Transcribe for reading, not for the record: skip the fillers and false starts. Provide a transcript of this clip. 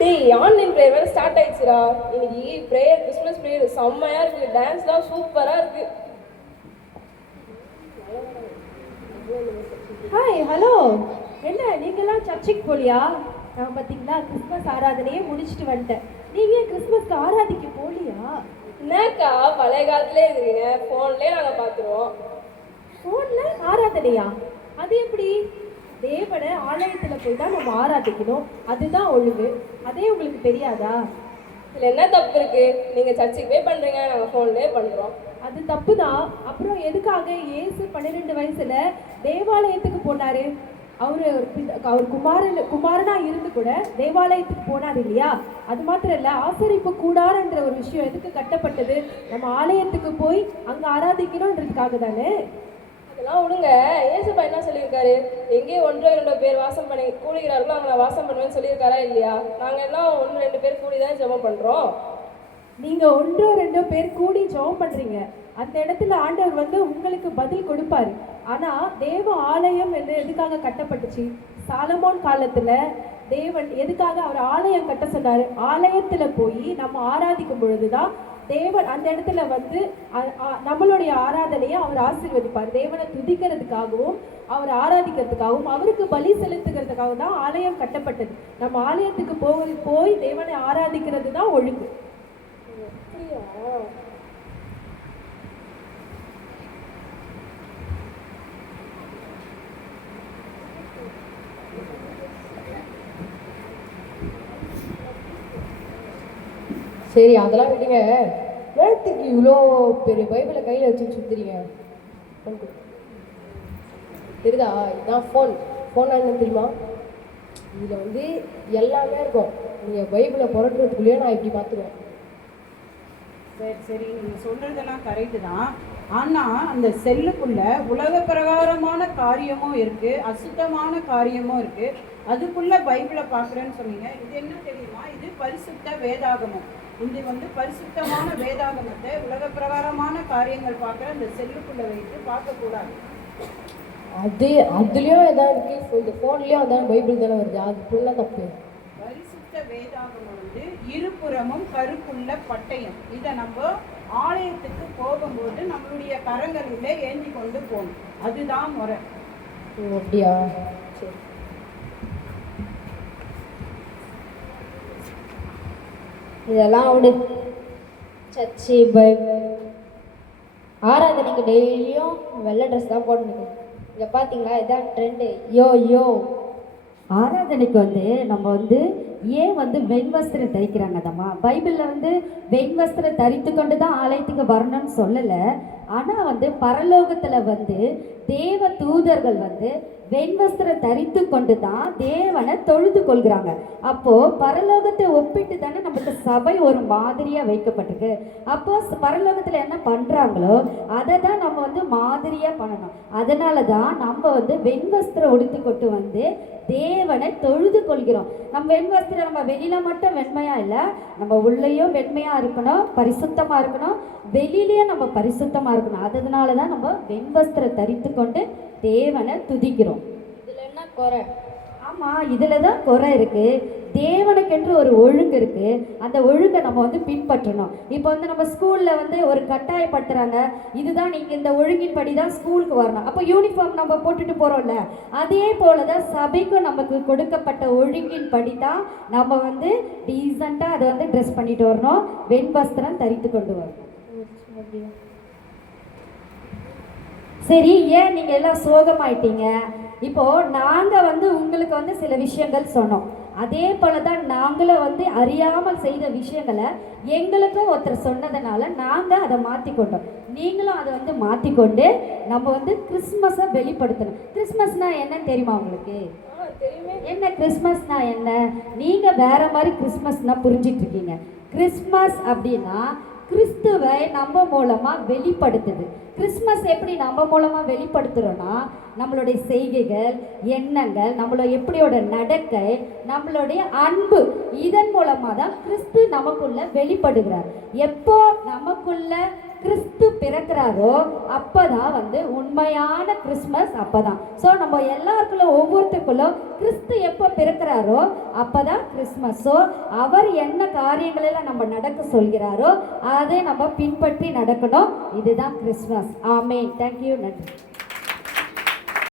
டேய் online prayer வேறு start ஆயிடுச்சுடா. இன்னைக்கு ப்ரேயர் கிறிஸ்மஸ் ப்ரேயர் செம்மையாக இருக்குது. டான்ஸ்லாம் சூப்பராக இருக்குது. ஹாய் ஹலோ, என்ன நீங்களாம் சர்ச்சுக்கு போலியா? நான் பார்த்தீங்களா கிறிஸ்மஸ் ஆராதனையே முடிச்சுட்டு வந்துட்டேன். நீங்கள் கிறிஸ்மஸ்க்கு ஆராதிக்க போலியா? என்னக்கா பழைய காலத்துலேயே இருக்குங்க, ஃபோன்லேயே நாங்கள் பார்த்துருவோம். ஃபோனில் ஆராதனையா? அது எப்படி? தேவனை ஆலயத்தில் போய் தான் நம்ம ஆராதிக்கணும், அதுதான் ஒழுங்கு. அதே உங்களுக்கு தெரியாதா? இதில் என்ன தப்பு இருக்குது? நீங்கள் சர்ச்சுக்கு போய் பண்ணுறீங்க, நாங்கள் ஃபோன்லேயே பண்ணுறோம். அது தப்பு தான். அப்புறம் எதுக்காக இயேசு 12 வயசுல தேவாலயத்துக்கு போனாரு? அவர் குமாரனா இருந்து கூட தேவாலயத்துக்கு போனார் இல்லையா? அது மாத்திரம் இல்ல, ஆசரிப்பு கூடாரன்ற ஒரு விஷயம் எதுக்கு கட்டப்பட்டது? நம்ம ஆலயத்துக்கு போய் அங்க ஆராதிக்கணும்ன்றதுக்காக தானே. அதெல்லாம் விடுங்க. ஏசப்பா என்ன சொல்லியிருக்காரு? எங்கேயும் 1-2 பேர் வாசம் பண்ணி கூடுகிறார்களோ அங்கே நான் வாசம் பண்ணுவேன்னு சொல்லியிருக்காரா இல்லையா? நாங்கள் எல்லாம் 1-2 பேர் கூடி தான் ஜெபம் பண்ணுறோம். நீங்க 1-2 பேர் கூடி ஜெபம் பண்றீங்க, அந்த இடத்துல ஆண்டவர் வந்து உங்களுக்கு பதில் கொடுப்பாரு. ஆனா தேவ ஆலயம் என்று எதுக்காக கட்டப்பட்டுச்சு? சாலமோன் காலத்துல தேவன் எதுக்காக அவர் ஆலயம் கட்ட சொன்னாரு? ஆலயத்துல போய் நம்ம ஆராதிக்கும் பொழுதுதான் தேவன் அந்த இடத்துல வந்து நம்மளுடைய ஆராதனையை அவர் ஆசீர்வதிப்பார். தேவனை துதிக்கிறதுக்காகவும் அவர் ஆராதிக்கிறதுக்காகவும் அவருக்கு பலி செலுத்துகிறதுக்காக தான் ஆலயம் கட்டப்பட்டது. நம்ம ஆலயத்துக்கு போய் தேவனை ஆராதிக்கிறது தான் ஒழுங்கு. சரி, அதெல்லாம் விடுங்க. நேரத்துக்கு இவ்வளோ பெரிய பைபிளை கையில் வச்சு சுற்றுறீங்க. தெரியுதா? இதுதான் ஃபோன். ஃபோன் என்ன தெரியுமா? இதில் வந்து எல்லாமே இருக்கும். நீங்கள் பைபிளை புரட்டுறதுக்குள்ளேயே நான் இப்படி பார்த்துருவேன். சரி சரி, நீங்கள் சொல்கிறதெல்லாம் கரெக்டு தான். ஆனால் அந்த செல்லுக்குள்ள உலக பிரகாரமான காரியமும் இருக்குது, அசுத்தமான காரியமும் இருக்குது. அதுக்குள்ளே பைபிளை பார்க்குறேன்னு சொன்னீங்க. இது என்ன தெரியுமா? இது பரிசுத்த வேதாகமம். இது வந்து பரிசுத்தமான வேதாகமத்தை உலக பிரகாரமான காரியங்கள் பார்க்குற இந்த செல்லுக்குள்ளே வைத்து பார்க்கக்கூடாது. அதுலேயும் எதாவது இருக்குது, இந்த ஃபோன்லேயும் அதான் பைபிள் தானே வருது. அதுக்குள்ள தப்பு. பரிசுத்த வேதாகமம் வந்து இருபுறமும் கருப்புள்ள பட்டயம். இதை நம்ம ஆலயத்துக்கு போகும்போது நம்மளுடைய கரங்களிலே ஏந்தி கொண்டு போகணும். அதுதான் முறை. அப்படியா? சரி. இதெல்லாம் விடு. சர்ச்சு ஆராதனைக்கு டெய்லியும் வெள்ளை ட்ரெஸ் தான் போட்டுருக்கு. இங்கே பார்த்தீங்களா, இதான் ட்ரெண்டு. யோ ஆராதனைக்கு வந்து நம்ம வந்து ஏன் வந்து வெண்வஸ்திரம் தரிக்கிறாங்கதாம்மா? பைபிளில் வந்து வெண்வஸ்திரம் தரித்து கொண்டு தான் ஆலயத்துக்கு வரணும்னு சொல்லலை. ஆனால் வந்து பரலோகத்தில் வந்து தேவ தூதர்கள் வந்து வெண்வஸ்திரம் தரித்து கொண்டு தான் தேவனை தொழுது கொள்கிறாங்க. அப்போது பரலோகத்தை ஒப்பிட்டு தானே நமக்கு சபை ஒரு மாதிரியாக வைக்கப்பட்டிருக்கு. அப்போது பரலோகத்தில் என்ன பண்ணுறாங்களோ அதை தான் நம்ம வந்து மாதிரியாக பண்ணணும். அதனால தான் நம்ம வந்து வெண்வஸ்திரம் உடுத்தி கொண்டு வந்து தேவனை தொழுது கொள்கிறோம். நம்ம வெண்வஸ்திரம் நம்ம வெளியில் மட்டும் வெண்மையாக இல்லை, நம்ம உள்ளேயும் வெண்மையாக இருக்கணும், பரிசுத்தமாக இருக்கணும், வெளியிலேயே நம்ம பரிசுத்தமாக இருக்கணும். அதனால தான் நம்ம வெண்வஸ்திரம் தரித்து கொண்டு தேவனை துதிக்கிறோம். இதில் என்ன குறை? ஆமாம், இதில் தான் குறை இருக்குது. தேவனுக்கென்று ஒரு ஒழுங்கு இருக்குது, அந்த ஒழுங்கை நம்ம வந்து பின்பற்றணும். இப்போ வந்து நம்ம ஸ்கூலில் வந்து ஒரு கட்டாயப்படுத்துகிறாங்க, இதுதான் நீங்கள் இந்த ஒழுங்கின் படி தான் ஸ்கூலுக்கு வரணும். அப்போ யூனிஃபார்ம் நம்ம போட்டுட்டு போகிறோம்ல, அதே போல தான் சபைக்கும் நமக்கு கொடுக்கப்பட்ட ஒழுங்கின் படி தான் நம்ம வந்து டீசெண்டாக அதை வந்து ட்ரெஸ் பண்ணிட்டு வரணும், வெண்வஸ்திரம் தரித்து கொண்டு வரணும். சரி, ஏன் நீங்கள் எல்லாம் சோகமாயிட்டீங்க? இப்போது நாங்கள் வந்து உங்களுக்கு வந்து சில விஷயங்கள் சொன்னோம், அதே போல தான் நாங்களும் வந்து அறியாமல் செய்த விஷயங்களை எங்களுக்கும் ஒருத்தர் சொன்னதுனால நாங்கள் அதை மாற்றிக்கொண்டோம். நீங்களும் அதை வந்து மாற்றிக்கொண்டு நம்ம வந்து கிறிஸ்மஸை வெளிப்படுத்தணும். கிறிஸ்மஸ்னால் என்னன்னு தெரியுமா உங்களுக்கு? என்ன கிறிஸ்மஸ்னால் என்ன? நீங்கள் வேற மாதிரி கிறிஸ்மஸ்னால் புரிஞ்சிட்டு இருக்கீங்க. கிறிஸ்மஸ் அப்படின்னா கிறிஸ்துவை நம்ம மூலமாக வெளிப்படுத்துது. கிறிஸ்மஸ் எப்படி நம்ம மூலமாக வெளிப்படுத்துகிறோன்னா, நம்மளுடைய செய்கைகள், எண்ணங்கள், நம்மளோட எப்படியோட நடக்கை, நம்மளுடைய அன்பு, இதன் மூலமாக தான் கிறிஸ்து நமக்குள்ள வெளிப்படுகிறார். எப்போ நமக்குள்ள கிறிஸ்து பிறக்கிறாரோ அப்பதான் வந்து உண்மையான கிறிஸ்மஸ் அப்பதான். ஸோ நம்ம எல்லாருக்குள்ள ஒவ்வொருத்தருக்குள்ளும் கிறிஸ்து எப்போ பிறக்கிறாரோ அப்பதான் கிறிஸ்மஸ். ஸோ அவர் என்ன காரியங்களெல்லாம் நம்ம நடக்க சொல்கிறாரோ அதை நம்ம பின்பற்றி நடக்கணும். இதுதான் கிறிஸ்மஸ். ஆமென். தேங்க்யூ. நன்றி.